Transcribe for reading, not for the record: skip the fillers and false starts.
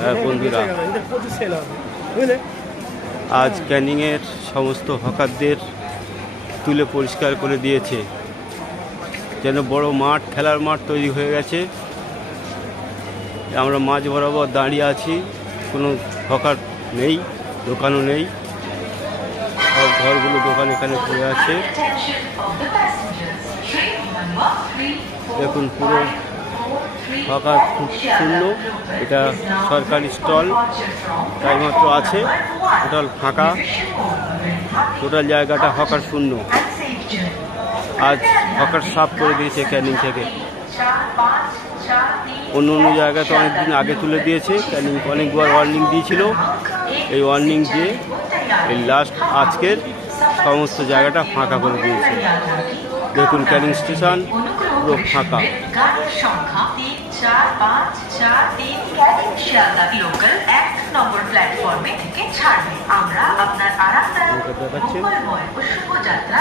হ্যাঁ বন্ধুরা, আজ ক্যানিংয়ের সমস্ত হকারদের তুলে পরিষ্কার করে দিয়েছে। যেন বড় মাঠ, খেলার মাঠ তৈরি হয়ে গেছে। আমরা মাঝ বরাবর দাঁড়িয়ে আছি, কোনো হকার নেই, দোকানও নেই, সব ঘরগুলো দোকান এখানে পড়ে আছে। দেখুন পুরো হকার শূন্য। এটা সরকারি স্টল, তাই মাত্র আছে, টোটাল ফাঁকা, টোটাল জায়গাটা হকার শূন্য। আজ হকার সাফ করে দিয়েছে ক্যানিং থেকে। অন্য অন্য জায়গায় তো অনেকদিন আগে তুলে দিয়েছে, ক্যানিং অনেকবার ওয়ার্নিং দিয়েছিল। এই ওয়ার্নিং দিয়ে এই লাস্ট আজকের সমস্ত জায়গাটা ফাঁকা করে দিয়েছে। দেখুন ক্যানিং স্টেশন পুরো ফাঁকা। লোকাল 1 নম্বর প্ল্যাটফর্মে থেকে ছাড়বে। আমরা আপনার আরামদায়ক মঙ্গলময় ও শুভযাত্রা